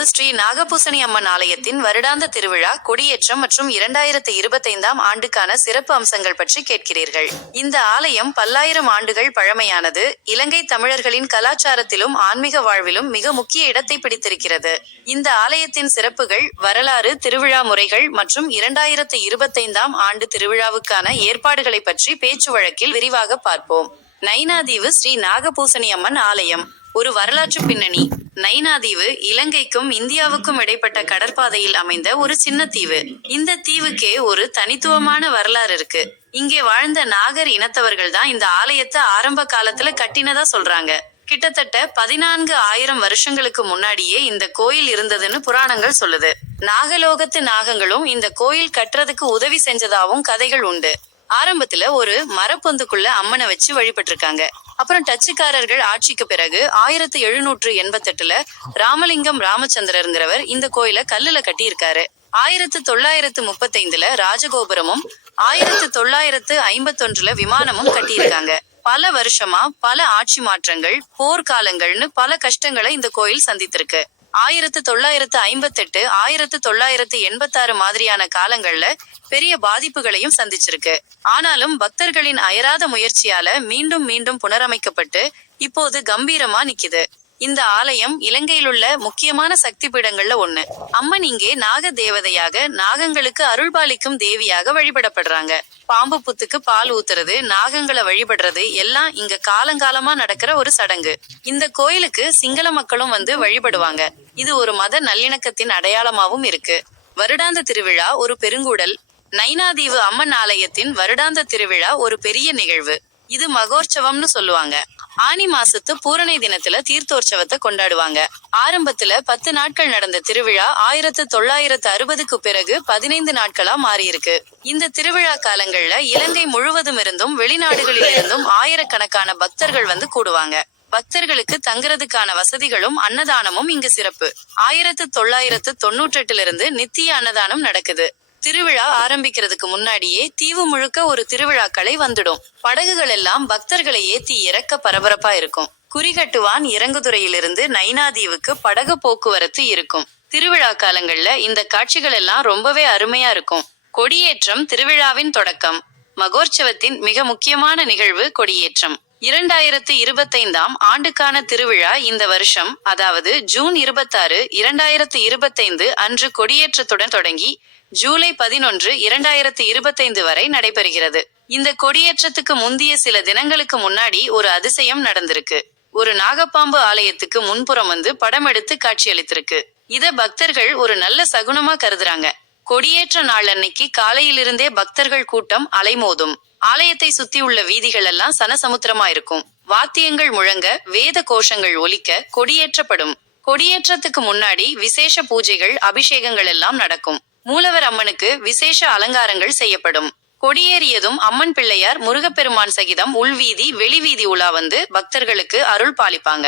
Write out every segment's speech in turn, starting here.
நைனாதீவு ஸ்ரீ நாகபூசணி அம்மன் ஆலயத்தின் வருடாந்த திருவிழா கொடியேற்றம் மற்றும் இரண்டாயிரத்தி இருபத்தைந்தாம் ஆண்டுக்கான சிறப்பு அம்சங்கள் பற்றி கேட்கிறீர்கள். இந்த ஆலயம் பல்லாயிரம் ஆண்டுகள் பழமையானது. இலங்கை தமிழர்களின் கலாச்சாரத்திலும் ஆன்மீக வாழ்விலும் மிக முக்கிய இடத்தை பிடித்திருக்கிறது. இந்த ஆலயத்தின் சிறப்புகள் வரலாறு திருவிழா முறைகள் மற்றும் இரண்டாயிரத்து இருபத்தைந்தாம் ஆண்டு திருவிழாவுக்கான ஏற்பாடுகளை பற்றி பேச்சு வழக்கில் விரிவாக பார்ப்போம். நைனாதீவு ஸ்ரீ நாகபூசணி அம்மன் ஆலயம். ஒரு வரலாற்று பின்னணி. நைனா தீவு இலங்கைக்கும் இந்தியாவுக்கும் இடைப்பட்ட கடற்பாதையில் அமைந்த ஒரு சின்ன தீவு. இந்த தீவுக்கே ஒரு தனித்துவமான வரலாறு இருக்கு. இங்கே வாழ்ந்த நாகர் இனத்தவர்கள் தான் இந்த ஆலயத்தை ஆரம்ப காலத்துல கட்டினதா சொல்றாங்க. கிட்டத்தட்ட பதினான்கு ஆயிரம் வருஷங்களுக்கு முன்னாடியே இந்த கோயில் இருந்ததுன்னு புராணங்கள் சொல்லுது. நாகலோகத்து நாகங்களும் இந்த கோயில் கட்டுறதுக்கு உதவி செஞ்சதாவும் கதைகள் உண்டு. ஆரம்பத்துல ஒரு மரப்பொந்துக்குள்ள அம்மனை வச்சு வழிபட்டிருக்காங்க. அப்புறம் டச்சுக்காரர்கள் ஆட்சிக்கு பிறகு ஆயிரத்தி எழுநூற்று எண்பத்தெட்டுல ராமலிங்கம் ராமச்சந்திரருங்கிறவர் இந்த கோயிலை கல்லுல கட்டி இருக்காரு ஆயிரத்து தொள்ளாயிரத்து முப்பத்தைந்துல ராஜகோபுரமும் ஆயிரத்து தொள்ளாயிரத்து ஐம்பத்தொன்றுல விமானமும் கட்டியிருக்காங்க. பல வருஷமா பல ஆட்சி மாற்றங்கள் போர்க்காலங்கள்னு பல கஷ்டங்களை இந்த கோயில் சந்தித்திருக்கு. ஆயிரத்து தொள்ளாயிரத்து ஐம்பத்தெட்டு ஆயிரத்து தொள்ளாயிரத்து எண்பத்தாறு மாதிரியான காலங்கள்ல பெரிய பாதிப்புகளையும் சந்திச்சிருக்கு. ஆனாலும் பக்தர்களின் அயராத முயற்சியால மீண்டும் மீண்டும் புனரமைக்கப்பட்டு இப்போது கம்பீரமா நிக்குது. இந்த ஆலயம் இலங்கையில் உள்ள முக்கியமான சக்தி பீடங்கள்ல ஒண்ணு. அம்மன் இங்கே நாக தேவதையாக நாகங்களுக்கு அருள்பாலிக்கும் தேவியாக வழிபடப்படுறாங்க. பாம்பு புத்துக்கு பால் ஊத்துறது நாகங்களை வழிபடுறது எல்லாம் இங்க காலங்காலமா நடக்கிற ஒரு சடங்கு. இந்த கோயிலுக்கு சிங்கள மக்களும் வந்து வழிபடுவாங்க. இது ஒரு மத நல்லிணக்கத்தின் அடையாளமாவும் இருக்கு. வருடாந்த திருவிழா ஒரு பெருங்குடல். நைனாதீவு அம்மன் ஆலயத்தின் வருடாந்த திருவிழா ஒரு பெரிய நிகழ்வு. இது மகோற்சவம்னு சொல்லுவாங்க. ஆனி மாசத்து பூரணை தினத்துல தீர்த்தோற்சவத்தை கொண்டாடுவாங்க. ஆரம்பத்துல பத்து நாட்கள் நடந்த திருவிழா ஆயிரத்து தொள்ளாயிரத்து அறுபதுக்கு பிறகு பதினைந்து நாட்களா மாறியிருக்கு. இந்த திருவிழா காலங்கள்ல இலங்கை முழுவதும் இருந்தும் வெளிநாடுகளில் இருந்தும் ஆயிரக்கணக்கான பக்தர்கள் வந்து கூடுவாங்க. பக்தர்களுக்கு தங்குறதுக்கான வசதிகளும் அன்னதானமும் இங்கு சிறப்பு. ஆயிரத்து தொள்ளாயிரத்து தொண்ணூற்றெட்டுல இருந்து நித்திய அன்னதானம் நடக்குது. திருவிழா ஆரம்பிக்கிறதுக்கு முன்னாடியே தீவு முழுக்க ஒரு திருவிழாக்களை வந்துடும். படகுகள் எல்லாம் பக்தர்களை ஏத்தி இறக்க பரபரப்பா இருக்கும். குறிகட்டுவான் இறங்குதுறையிலிருந்து நைனாதீவுக்கு படகு போக்குவரத்து இருக்கும். திருவிழா காலங்கள்ல இந்த காட்சிகள் எல்லாம் ரொம்பவே அருமையா இருக்கும். கொடியேற்றம் திருவிழாவின் தொடக்கம். மகோற்சவத்தின் மிக முக்கியமான நிகழ்வு கொடியேற்றம். இரண்டாயிரத்து இருபத்தைந்தாம் ஆண்டுக்கான திருவிழா இந்த வருஷம் அதாவது ஜூன் இருபத்தாறு இரண்டாயிரத்து இருபத்தைந்து அன்று கொடியேற்றத்துடன் தொடங்கி ஜூலை பதினொன்று இரண்டாயிரத்து இருபத்தைந்து வரை நடைபெறுகிறது. இந்த கொடியேற்றத்துக்கு முந்தைய சில தினங்களுக்கு முன்னாடி ஒரு அதிசயம் நடந்திருக்கு. ஒரு நாகப்பாம்பு ஆலயத்துக்கு முன்புறம் வந்து படம் எடுத்து காட்சியளித்திருக்கு. இத பக்தர்கள் ஒரு நல்ல சகுனமா கருதுறாங்க. கொடியேற்ற நாள் அன்னைக்கு காலையிலிருந்தே பக்தர்கள் கூட்டம் அலைமோதும். ஆலயத்தை சுத்தி உள்ள வீதிகள் எல்லாம் சனசமுத்திரமா இருக்கும் வாத்தியங்கள் முழங்க வேத கோஷங்கள் ஒலிக்க கொடியேற்றப்படும். கொடியேற்றத்துக்கு முன்னாடி விசேஷ பூஜைகள் அபிஷேகங்கள் எல்லாம் நடக்கும். மூலவர் அம்மனுக்கு விசேஷ அலங்காரங்கள் செய்யப்படும். கொடியேறியதும் அம்மன் பிள்ளையார் முருகப்பெருமான் சகிதம் உள்வீதி வெளிவீதி உலா வந்து பக்தர்களுக்கு அருள் பாலிப்பாங்க.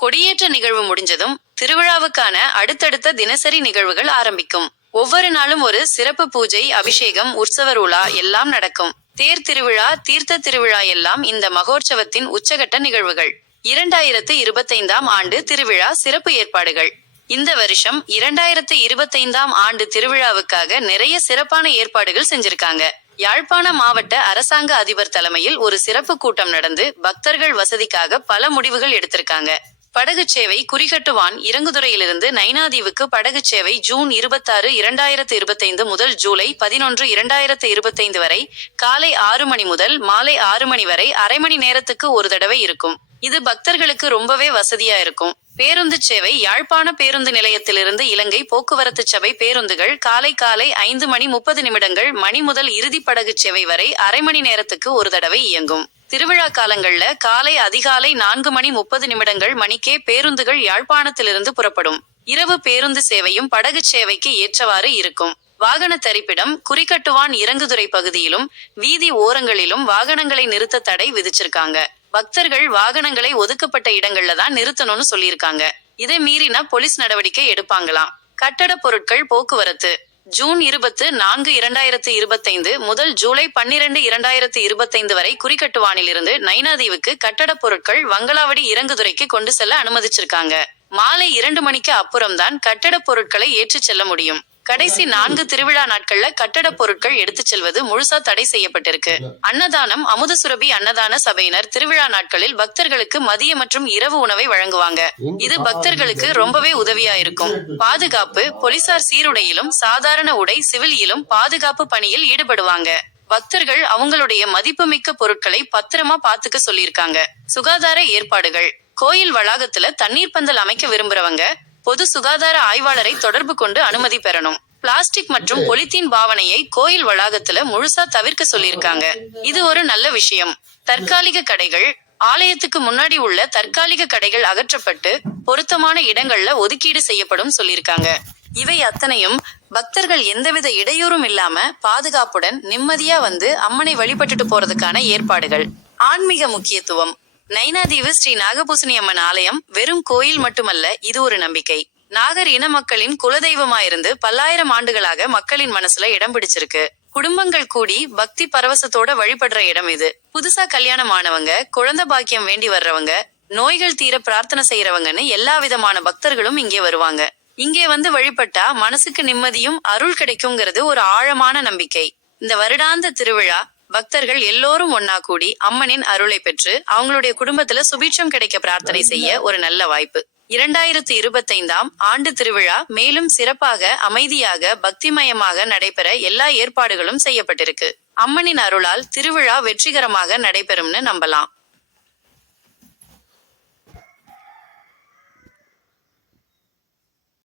கொடியேற்ற நிகழ்வு முடிஞ்சதும் திருவிழாவுக்கான அடுத்தடுத்த தினசரி நிகழ்வுகள் ஆரம்பிக்கும். ஒவ்வொரு நாளும் ஒரு சிறப்பு பூஜை அபிஷேகம் உற்சவ உலா எல்லாம் நடக்கும். தேர் திருவிழா தீர்த்த திருவிழா எல்லாம் இந்த மகோற்சவத்தின் உச்சகட்ட நிகழ்வுகள். இரண்டாயிரத்து இருபத்தைந்தாம் ஆண்டு திருவிழா சிறப்பு ஏற்பாடுகள். இந்த வருஷம் இரண்டாயிரத்து இருபத்தைந்தாம் ஆண்டு திருவிழாவுக்காக நிறைய சிறப்பான ஏற்பாடுகள் செஞ்சிருக்காங்க. யாழ்ப்பாண மாவட்ட அரசாங்க அதிபர் தலைமையில் ஒரு சிறப்பு கூட்டம் நடந்து பக்தர்கள் வசதிக்காக பல முடிவுகள் எடுத்திருக்காங்க. படகு சேவை குறிகட்டுவான் இறங்குதுறையிலிருந்து நைனாதீவுக்கு படகு சேவை ஜூன் இருபத்தாறு இரண்டாயிரத்து இருபத்தைந்து முதல் ஜூலை பதினொன்று இரண்டாயிரத்து இருபத்தைந்து வரை காலை ஆறு மணி முதல் மாலை ஆறு மணி வரை அரை மணி நேரத்துக்கு ஒரு தடவை இருக்கும். இது பக்தர்களுக்கு ரொம்பவே வசதியா இருக்கும். பேருந்து சேவை யாழ்ப்பாண பேருந்து நிலையத்திலிருந்து இலங்கை போக்குவரத்து சபை பேருந்துகள் காலை காலை ஐந்து மணி முப்பது நிமிடங்கள் மணி முதல் இறுதி படகு சேவை வரை அரை மணி நேரத்துக்கு ஒரு தடவை இயங்கும். திருவிழா காலங்கள்ல காலை அதிகாலை நான்கு மணி முப்பது நிமிடங்கள் மணிக்கே பேருந்துகள் யாழ்ப்பாணத்திலிருந்து புறப்படும். இரவு பேருந்து சேவையும் படகு சேவைக்கு ஏற்றவாறு இருக்கும். வாகன தரிப்பிடம் குறிக்கட்டுவான் இறங்குதுறை பகுதியிலும் வீதி ஓரங்களிலும் வாகனங்களை நிறுத்த தடை விதிச்சிருக்காங்க. பக்தர்கள் வாகனங்களை ஒதுக்கப்பட்ட இடங்கள்ல தான் நிறுத்தணும்னு சொல்லியிருக்காங்க. இதை மீறினா போலீஸ் நடவடிக்கை எடுப்பாங்களாம். கட்டட பொருட்கள் போக்குவரத்து. ஜூன் இருபத்து நான்கு இரண்டாயிரத்து இருபத்தைந்து முதல் ஜூலை பன்னிரண்டு இரண்டாயிரத்து இருபத்தைந்து வரை குறிக்கட்டுவானிலிருந்து நைனாதீவுக்கு கட்டட பொருட்கள் வங்களாவடி இறங்குதுறைக்கு கொண்டு செல்ல அனுமதிச்சிருக்காங்க. மாலை இரண்டு மணிக்கு அப்புறம்தான் கட்டடப் பொருட்களை ஏற்றிச் செல்ல முடியும். கடைசி நான்கு திருவிழா நாட்கள்ல கட்டடப் பொருட்கள் எடுத்துச் செல்வது முழுசா தடை செய்யப்பட்டிருக்கு. அன்னதானம் அமுத சுரபி அன்னதான சபையினர் திருவிழா நாட்களில் பக்தர்களுக்கு மதிய மற்றும் இரவு உணவை வழங்குவாங்க. இது பக்தர்களுக்கு ரொம்பவே உதவியா இருக்கும். பாதுகாப்பு போலீசார் சீருடையிலும் சாதாரண உடை சிவிலியிலும் பாதுகாப்பு பணியில் ஈடுபடுவாங்க. பக்தர்கள் அவங்களுடைய மதிப்புமிக்க பொருட்களை பத்திரமா பாத்துக்க சொல்லியிருக்காங்க. சுகாதார ஏற்பாடுகள். கோயில் வளாகத்துல தண்ணீர் பந்தல் அமைக்க விரும்புறவங்க பொது சுகாதார ஆய்வாளரை தொடர்பு கொண்டு அனுமதி பெறணும். பிளாஸ்டிக் மற்றும் பொலித்தீன் பாவனையை கோயில் வளாகத்துல முழுசா தவிர்க்க சொல்லியிருக்காங்க. இது ஒரு நல்ல விஷயம். தற்காலிக கடைகள் ஆலயத்துக்கு முன்னாடி உள்ள தற்காலிக கடைகள் அகற்றப்பட்டு பொருத்தமான இடங்கள்ல ஒதுக்கீடு செய்யப்படும் சொல்லியிருக்காங்க. இவை அத்தனையும் பக்தர்கள் எந்தவித இடையூறும் இல்லாம பாதுகாப்புடன் நிம்மதியா வந்து அம்மனை வழிபட்டுட்டு போறதுக்கான ஏற்பாடுகள். ஆன்மீக முக்கியத்துவம். நைனாதீவு ஸ்ரீ நாகபூசணி அம்மன் ஆலயம் வெறும் கோயில் மட்டுமல்ல இது ஒரு நம்பிக்கை. நாகர் இன மக்களின் குலதெய்வமாயிருந்து பல்லாயிரம் ஆண்டுகளாக மக்களின் மனசுல இடம் பிடிச்சிருக்கு. குடும்பங்கள் கூடி பக்தி பரவசத்தோட வழிபடுற இடம் இது. புதுசா கல்யாணம் ஆனவங்க குழந்தை பாக்கியம் வேண்டி வர்றவங்க நோய்கள் தீர பிரார்த்தனை செய்யறவங்கன்னு எல்லா விதமான பக்தர்களும் இங்கே வருவாங்க. இங்கே வந்து வழிபட்டா மனசுக்கு நிம்மதியும் அருள் கிடைக்குங்கிறது ஒரு ஆழமான நம்பிக்கை. இந்த வருடாந்த திருவிழா பக்தர்கள் எல்லோரும் ஒன்னா கூடி அம்மனின் அருளை பெற்று அவங்களுடைய குடும்பத்துல சுபீட்சம் கிடைக்க பிரார்த்தனை செய்ய ஒரு நல்ல வாய்ப்பு. இரண்டாயிரத்து இருபத்தைந்தாம் ஆண்டு திருவிழா மேலும் சிறப்பாக அமைதியாக பக்திமயமாக நடைபெற எல்லா ஏற்பாடுகளும் செய்யப்பட்டிருக்கு. அம்மனின் அருளால் திருவிழா வெற்றிகரமாக நடைபெறும்னு நம்பலாம்.